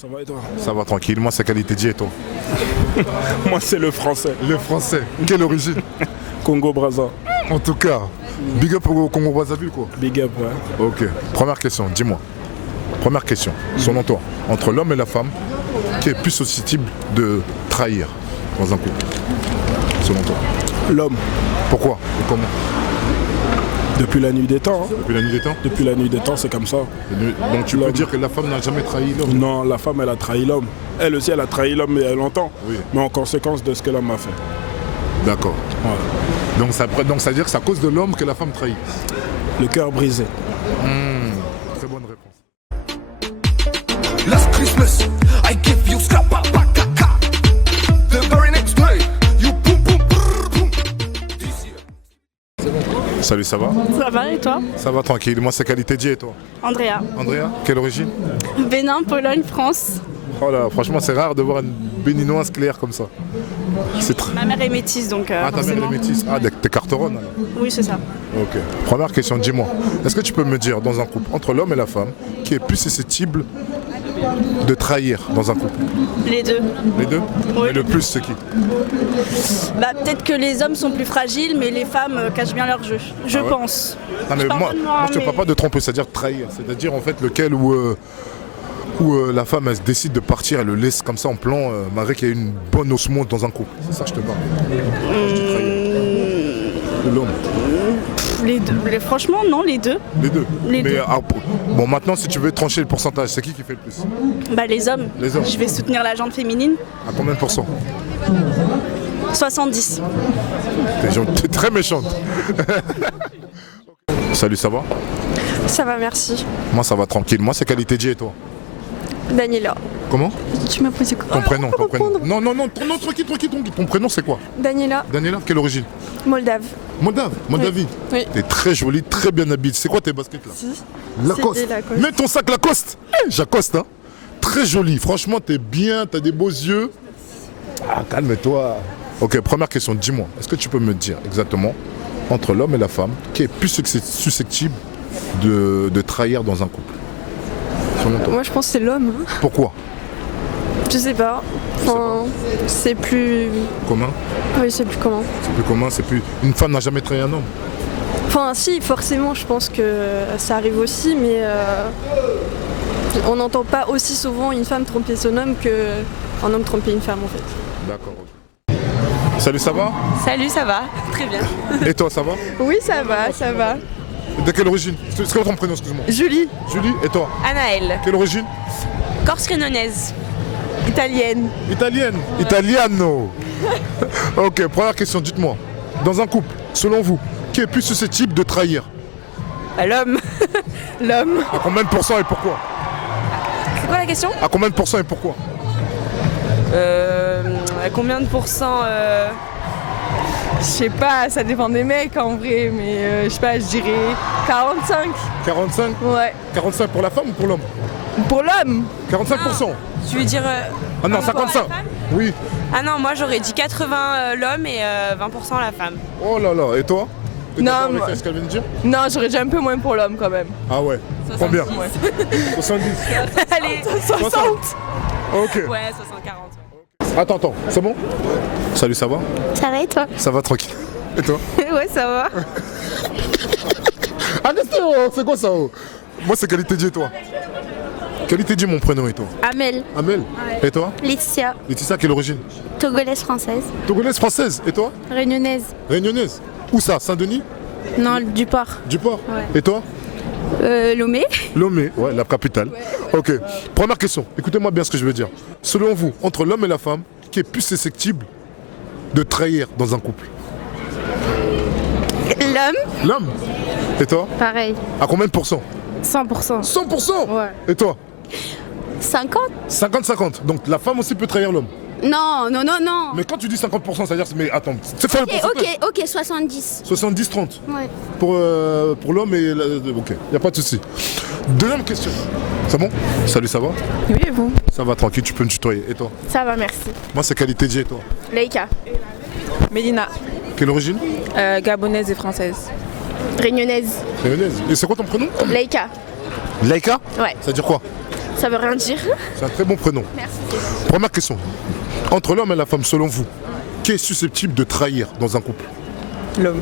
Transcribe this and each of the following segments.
Ça va et toi? Ça va tranquille, moi c'est qualité J et toi? Moi c'est le français. Le français, quelle origine? Congo-Brazza. En tout cas, big up au Congo Brazzaville quoi. Big up, ouais. Ok, première question, dis-moi. Première question, selon toi, entre l'homme et la femme, qui est plus susceptible de trahir dans un couple? Selon toi. L'homme, Pourquoi et comment? depuis la nuit des temps. Hein. Depuis la nuit des temps? Depuis la nuit des temps, c'est comme ça. Donc tu peux L'homme. dire que la femme n'a jamais trahi l'homme? Non, la femme, elle a trahi l'homme. Elle aussi, elle a trahi l'homme il y a longtemps. Oui. Mais en conséquence de ce que l'homme a fait. D'accord. Ouais. Donc ça veut dire que c'est à cause de l'homme que la femme trahit? Le cœur brisé. Très bonne réponse. Last Christmas, I give you scrappa kaka. The very next day, you boom boom brrr, boom. This year. Salut, ça va? Ça va et toi? Ça va tranquille, moi c'est qualité J et toi? Andrea. Andrea, quelle origine? Bénin, Pologne, France. Oh là, franchement c'est rare de voir une béninoise claire comme ça. C'est très... Ma mère est métisse donc Ah, ta mère forcément. est métisse. Ah, t'es carteronne alors. Oui, c'est ça. Ok. Première question, dis-moi. Est-ce que tu peux me dire, dans un couple, entre l'homme et la femme, qui est plus susceptible de trahir dans un couple? Les deux. Les deux? Oui. Et le plus, c'est qui? Bah, peut-être que les hommes sont plus fragiles, mais les femmes cachent bien leur jeu. Je Ah ouais? pense. Non, mais Je parle moi, pas de moi, moi, je te mais- parle pas de tromper, c'est-à-dire trahir. C'est-à-dire, en fait, lequel où la femme, elle se décide de partir, elle le laisse comme ça en plan, malgré qu'il y ait une bonne osmose dans un couple. C'est ça que je te parle. Je dis trahir. De l'homme. Les deux. Franchement, non, les deux. Les deux. Les Mais deux. bon, maintenant, si tu veux trancher le pourcentage, c'est qui fait le plus? Bah, les hommes. Les hommes. Je vais soutenir la jante féminine. À combien de pourcents? 70. T'es très méchante. Salut, ça va? Ça va, merci. Moi, ça va tranquille. Moi, c'est qualité J et toi? Daniela. Comment? Tu m'as posé quoi? Ton prénom, ton prénom. répondre. Non, tranquille. Ton prénom, c'est quoi? Daniela, Daniela, quelle origine? Moldave. Moldavie. Oui. T'es très jolie, très bien habillée. C'est quoi tes baskets là? Si. Lacoste. C'est des Lacoste. Mets ton sac Lacoste. J'accoste, hein. Très jolie. Franchement, t'es bien, t'as des beaux yeux. Ah, calme-toi. Ok, première question. Dis-moi, est-ce que tu peux me dire exactement, entre l'homme et la femme, qui est plus susceptible de trahir dans un couple? Selon toi. Moi, je pense que c'est l'homme. Pourquoi? Je sais pas. Enfin, c'est plus. Commun? Oui, c'est plus comment. C'est plus commun, c'est plus. Une femme n'a jamais trahi un homme. Enfin, si, forcément, je pense que ça arrive aussi, mais on n'entend pas aussi souvent une femme tromper son homme qu'un homme tromper une femme, en fait. D'accord. Salut, ça va? Salut, ça va? Très bien. Et toi, ça va? Oui, ça va, ça va. De quelle origine? C'est quoi ton prénom, excuse-moi? Julie, Julie, et toi? Anaëlle, Quelle origine? corse crénonaise. italienne. Italienne. Italiano. Ok, première question, dites-moi. Dans un couple, selon vous, qui est plus susceptible de trahir? L'homme. L'homme. À combien de pourcents et pourquoi? C'est quoi la question? À combien de pourcents et pourquoi? À combien de pourcents Je sais pas, ça dépend des mecs en vrai, mais je sais pas, je dirais 45. 45? Ouais. 45 pour la femme ou pour l'homme? Pour l'homme. 45%? Tu veux dire. Ah non, par rapport à la 55. femme? Oui. Ah non, moi j'aurais dit 80 l'homme et 20% la femme. Oh là là, et toi? T'es Non, d'accord avec moi- ce qu'elle vient de dire? Non, j'aurais déjà un peu moins pour l'homme quand même. Ah ouais. Combien? 70. Allez, 60. Ok. ouais, 60-40. Attends, c'est bon? Salut, ça va? Ça va et toi? Ça va tranquille. Et toi? Ouais, ça va. Arrêtez, oh, c'est quoi ça? Oh, moi, c'est qualité J et toi? Qualité J, mon prénom et toi? Amel, Amel? Et toi? Laetitia, Laetitia, quelle origine? togolaise française, Togolaise française. Et toi? réunionnaise. Réunionnaise. Où ça? Saint-Denis? Non, du port. Du port? Ouais. Et toi? Lomé. Lomé, ouais, la capitale. Ok. Première question. Écoutez-moi bien ce que je veux dire. Selon vous, entre l'homme et la femme, qui est plus susceptible de trahir dans un couple? L'homme, L'homme. Et toi? pareil. À combien de pourcents? 100%. 100%. Ouais. Et toi? 50? 50-50. Donc la femme aussi peut trahir l'homme. Non, non, non, non. Mais quand tu dis 50%, c'est-à-dire... Mais attends, c'est faire le pourcentage. Ok, 70. 70-30 Ouais. pour l'homme et... Ok, y a pas de souci. Deuxième question. C'est bon? Salut, ça va? Oui, et vous? Ça va, tranquille, tu peux me tutoyer. Et toi? Ça va, merci. Moi, c'est qualité J et toi? Leïka. Mélina. Quelle origine? Gabonaise et française. Réunionnaise. Réunionnaise. Et c'est quoi ton prénom? Leïka. Laïka? Ouais. Ça veut dire quoi? Ça veut rien dire. C'est un très bon prénom. Merci. Première question. Entre l'homme et la femme, selon vous, qui est susceptible de trahir dans un couple? L'homme.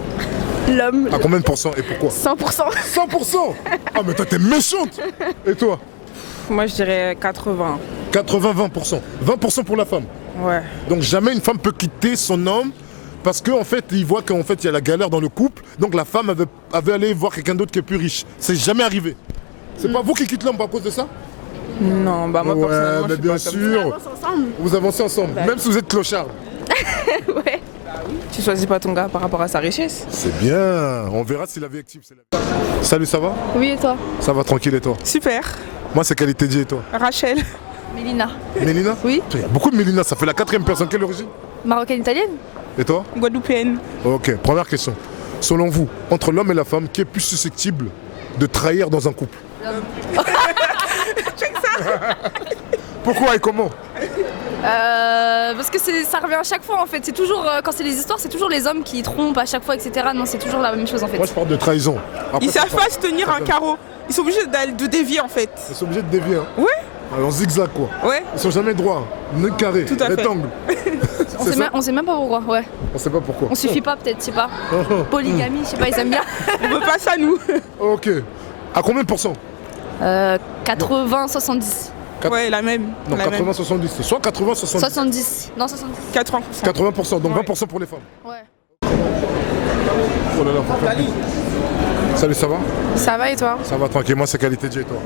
L'homme. À combien de pourcents et pourquoi? 100%. 100%. Ah mais toi t'es méchante. Et toi? Moi, je dirais 80. 80-20%. 20% pour la femme. Ouais. Donc jamais une femme peut quitter son homme parce qu'en fait, il voit qu'en fait, il y a la galère dans le couple. Donc la femme avait allé voir quelqu'un d'autre qui est plus riche. C'est jamais arrivé. C'est pas vous qui quittez l'homme à cause de ça? Non, bah moi, Ouais, personnellement, mais je suis bien pas comme ça. sûr. Vous avancez ensemble, même si vous êtes clochard. Ouais. Tu choisis pas ton gars par rapport à sa richesse. C'est bien. On verra s'il avait actif. Salut, ça va? Oui, et toi? Ça va tranquille et toi? Super. Moi, c'est Qualité Dieu et toi? Rachel. Mélina. Mélina? Oui. Il y a beaucoup de Mélina, ça fait la 4e personne. Quelle origine? Marocaine italienne? Et toi? Guadeloupéenne. Ok, première question. Selon vous, entre l'homme et la femme, qui est plus susceptible de trahir dans un couple? Pourquoi et comment? Parce que ça revient à chaque fois en fait. C'est toujours, quand c'est les histoires, c'est toujours les hommes qui trompent à chaque fois, etc. Non, c'est toujours la même chose en fait. Moi, je parle de trahison. Après, Ils savent ça pas se tenir un carreau. Ils sont obligés de dévier en fait. Ils sont obligés de dévier. Hein. Ouais. Alors, en zigzag quoi. Ouais. Ils sont jamais droits, ni carrés, Tout à fait. rectangles. On sait même pas pourquoi, ouais. On sait pas pourquoi. On suffit pas peut-être, je sais pas. Polygamie, je sais pas, ils aiment bien. On veut pas ça, nous. Ok. À combien de pourcents? 80-70. Ouais, la même. Non, la même. 80-70. C'est soit 80-70. 70. Non, 70. 80%. 80%, donc Ouais. 20% pour les femmes. Ouais. Oh là là, faut faire. Salut, ça va? Ça va et toi? Ça va tranquille. Moi, c'est Qualité Dieu et toi?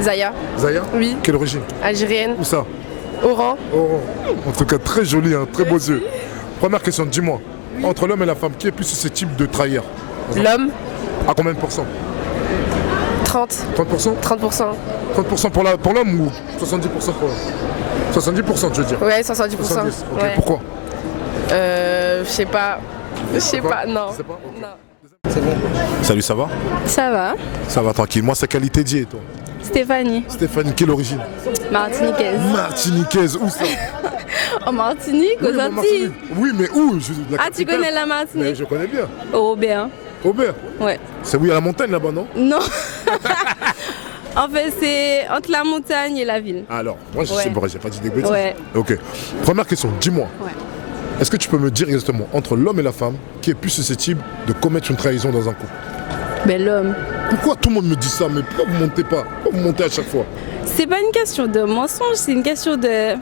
Zaya? Zaya? Oui. Quelle origine? Algérienne? Où ça? Oran? Oh, en tout cas, très joli, hein, très beaux yeux. Première question, dis-moi. Entre l'homme et la femme, qui est plus susceptible de trahir? L'homme? À combien de pourcents? 30. 30%? 30%. 30% pour l'homme ou 70% pour l'homme? 70% je veux dire. Ouais, 70%. 70, ok. Ouais. Pourquoi? Je sais pas. Je sais pas, non. Tu sais pas? Ok. Non. C'est bon. Salut, ça va? Ça va. Ça va tranquille. Moi, c'est Qualité Dieu et toi? Stéphanie. Stéphanie, quelle origine? Martiniquaise. Martiniquaise, où ça? En Martinique, Oui, aux mais Antilles. Martinique. Oui, mais où? La Ah, tu capitale. connais la Mais Martinique? je connais bien. Au Béarn. Aubert. Ouais. C'est où il y a la montagne là-bas, non? Non. En fait, c'est entre la montagne et la ville. Alors, moi je Ouais. sais pas, j'ai pas dit des bêtises. Ouais. Ok. Première question, dis-moi. Ouais. Est-ce que tu peux me dire exactement, entre l'homme et la femme, qui est plus susceptible de commettre une trahison dans un couple? Ben, l'homme. Pourquoi tout le monde me dit ça? Mais pourquoi vous montez pas? Pourquoi vous montez à chaque fois? C'est pas une question de mensonge, c'est une question de.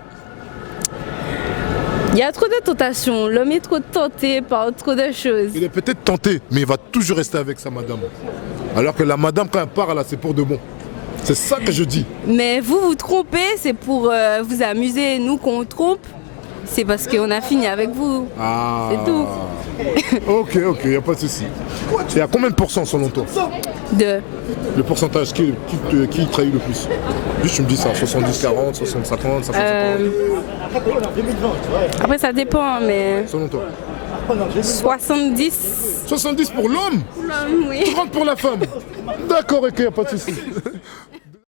Il y a trop de tentations. L'homme est trop tenté par trop de choses. Il est peut-être tenté, mais il va toujours rester avec sa madame. Alors que la madame, quand elle part, là, c'est pour de bon. C'est ça que je dis. Mais vous vous trompez, c'est pour vous amuser. Nous, qu'on trompe, c'est parce qu'on a fini avec vous. Ah. C'est tout. Ok, il n'y a pas de souci. Et à combien de pourcents selon toi? De. Le pourcentage, qui trahit le plus? Juste tu me dis ça, 70, 40, 60, 50, 50, 50. Après, ça dépend, mais. Selon toi? 70. 70 pour l'homme? L'homme, oui. 30 pour la femme. D'accord, ok, y a pas de souci.